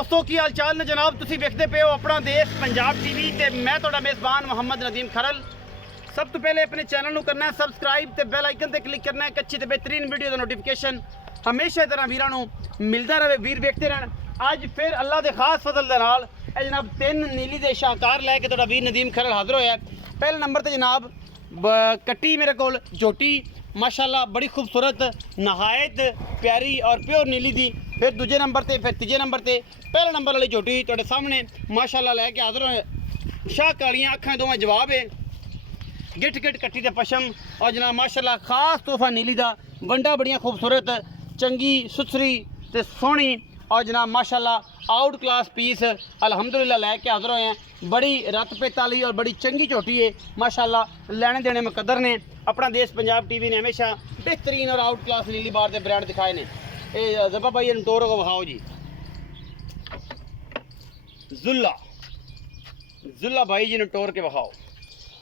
दोस्तों की हाल चाल ने जनाब तुसी वेखदे पे हो अपना देश पंजाब टीवी ते मैं तुहाडा मेज़बान मोहम्मद नदीम खरल। सब तो पहले अपने चैनल को करना है सबसक्राइब ते बेल आइकन ते क्लिक करना है अच्छी ते बेहतरीन वीडियो का नोटिफिकेशन हमेशा तरह वीरां नूं मिलता रहे, वीर वेखते रहन। अज फिर अल्लाह के खास फजल दे नाल जनाब 3 नीली दे शाहकार लैके तुहाडा वीर नदीम खरल हाजिर होया। पहले नंबर ते जनाब कट्टी मेरे को झोटी माशाल्लाह बड़ी खूबसूरत नहायत प्यारी और प्योर नीली दी। फिर दूजे नंबर ते फिर तीजे नंबर ते पहले नंबर वाली झोटी तुहाडे सामने माशाल्लाह लैके हाजिर होए। शाह कालियां अखां दोवें जवाब है, गिट गिट कट्टी ते पशम और जनाब माशाल्लाह खास तोहफा नीली दा। वंडा बड़ियां खूबसूरत चंगी सुथरी ते सोहनी और जनाब माशाल्लाह आउट क्लास पीस अल्हम्दुलिल्लाह लैके हाजिर होए हैं। बड़ी रत पेत वाली और बड़ी चंगी झोटी है माशाल्लाह, लेने देने मुकद्दर ने। अपना देश पंजाब टीवी ने हमेशा बेहतरीन और आउट क्लास नीली बार के ब्रांड दिखाए ने। ये जबा भाई टोर को विखाओ जी, जुल्ला भाई जी ने टोर के विखाओ।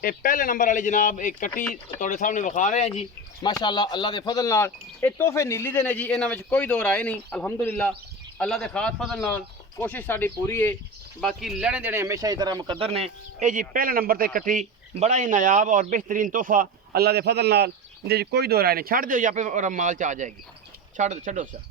ये पहले नंबर वाली जनाब एक कट्टी तुहाडे सामने विखा रहे हैं जी माशाल्लाह अल्लाह के फजल नाल। ये तोहफे नीली दे ने जी, इन्हां विच कोई दो राय नहीं। अल्हम्दुलिल्लाह अल्लाह के खास फजल नाल कोशिश साडी पूरी है, बाकी लेने देने हमेशा इस तरह मुकद्दर ने। ये जी पहले नंबर ते कट्टी बड़ा ही नायाब और बेहतरीन तोहफा अल्लाह के फजल नाल, जी कोई दो राय नहीं। छड़ दो या पे और माल च आ जाएगी, छड़ो सर।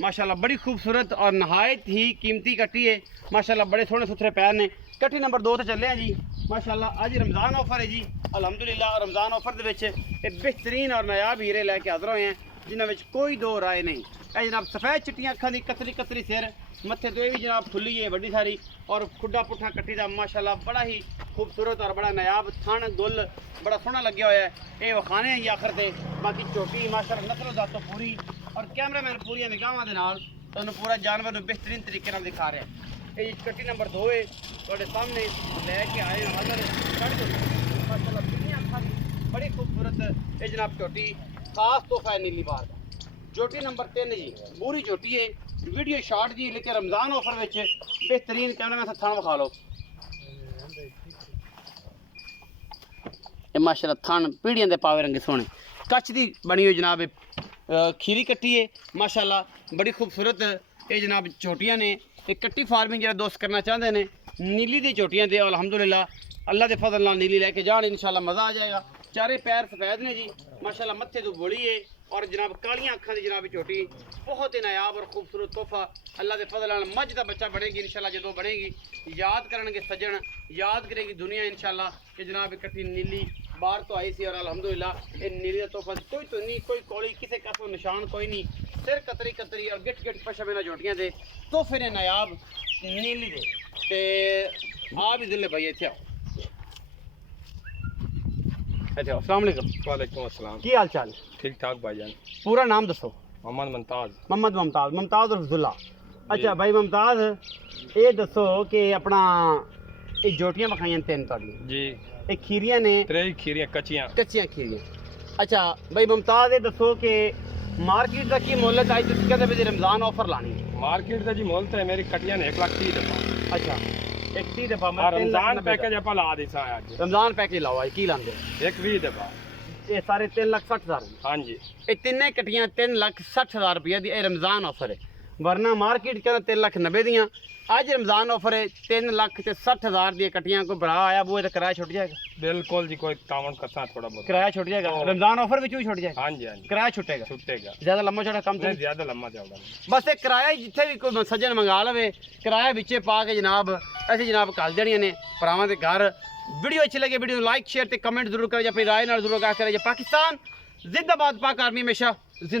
माशाल्लाह बड़ी खूबसूरत और नहायत ही कीमती कट्टी है माशाल्लाह, बड़े सोहने सुथरे पैर ने। कट्टी नंबर 2 ते चले हैं जी माशाल्लाह। अज रमज़ान ऑफर है जी अल्हम्दुलिल्लाह। रमज़ान ऑफर दे बेहतरीन और नायाब हीरे लैके हाजिर होए हैं जिन्हां विच कोई दो राय नहीं। ए जनाब सफ़ेद चिट्टियां अखां दी कतरी कतरी सिर मत्थे तो भी जनाब खुली है बड़ी सारी और खुड्डा पुट्ठा कट्टी दा माशाल्लाह बड़ा ही खूबसूरत और बड़ा नायाब थन गुल बड़ा सोहना लग्या होया है। ये वखाने हैं जी आखिर ते। बाकी झोटी माशाल्लाह नस्लो जातो पूरी और कैमरामैन पूरी निगाहां दे नाल तुहानूं पूरा जानवर नूं बेहतरीन तरीके नाल दिखा रहा है। ये कट्टी नंबर 2 है तुहाडे सामने लैके आए हाजिर माशाल्लाह दुनिया अखां दी बड़ी खूबसूरत ये जनाब झोटी खास तोहफा है नीली बार का। झोटी नंबर 3 जी पूरी झोटी है, वीडियो शॉर्ट जी लेकिन रमज़ान ऑफर में बेहतरीन कैमरा में थान विखा लो। ये माशाल्लाह थान पीढ़ियां दे पावे रंगे सोहने कच्छ दी बनी हुई जनाब खीरी कट्टी है माशाल्लाह बड़ी खूबसूरत। ये जनाब झोटियां ने एक कट्टी फार्मिंग जरा दोस्त करना चाहते हैं नीली दी झोटियां दे अल्हम्दुलिल्लाह अल्लाह के फजल नाल नीली लैके जान इंशाल्लाह मज़ा आ जाएगा। चारे पैर सफ़ेद ने जी माशाल्लाह, मत्थे तो बोली है और जनाब कालियां अखां दी जनाब झोटी बहुत ही नायाब और खूबसूरत तोहफा अल्लाह के फजल नाल। मझ दा बच्चा बनेगी इंशाल्लाह, जो बनेगी याद करनगे सज्जन, याद करेगी दुनिया इंशाल्लाह कि जनाब कट्टी नीली बाहर तो आई सी और अल्हम्दुलिल्लाह ये नीली का तोहफा कोई तो नहीं, कोई कोड़ी किसी का निशान कोई नहीं, सिर कतरी कतरी और गिट गिट पशम इन्हां झोटियां दे तोहफे ने नायाब नीली दे। ते आ भी दिले भाई इत्थे आओ। अच्छा अस्सलाम वालेकुम। वालेकुम अस्सलाम। की हाल चाल? ठीक ठाक भाईजान। पूरा नाम दसो। मोहम्मद मुमताज। मुमताज और जुल्ला। अच्छा भाई मुमताज ये दसो कि अपना ये जोटियां बखाइयां 3 तुहाडी जी ये खीरियां ने 3 खीरियां कच्चियां खीरियां। अच्छा भाई मुमताज ये दसो कि मार्केट का की मुल्ल आई तुसीं कहंदे भी रमज़ान ऑफर लानी है? मार्केट का जी मुल्ल तो मेरी कट्टियां ने 1,30,000 दफा। अच्छा 1 दफा रमजान पैकेज आप ला दी सा आज रमज़ान पैकेज लाओ आज की लांदे 1,20,000 दफा। ये सारे 3,60,000 हाँ जी ये तिन्ने कट्टियां 3,60,000 रुपया दी रमज़ान ऑफर है, वरना मार्केट के 3,90,000 दियाँ। अज रमज़ान ऑफर है 3,60,000 दी कट्टियां। को भरा आया वो किराया छुट जाएगा? बिल्कुल जी, कोई तावन करता थोड़ा बहुत किराया छुट जाएगा रमज़ान ऑफर भी छुट जाएगा। हाँ जी हाँ जी किराया छुटेगा ज़्यादा लम्बा चौड़ा कम तो ज्यादा लम्बा चौड़ा बस एक किराया जिथे भी कोई सज्जन मंगा लवे किराया बिचे पा के जनाब ऐसे जनाब घल देनियां ने भरावां दे घर। वीडियो अच्छी लगे वीडियो लाइक शेयर ते कमेंट जरूर करें, अपनी राय नाल जरूर आगाह करें। पाकिस्तान जिंदाबाद, पाक आर्मी हमेशा जिंदाबाद।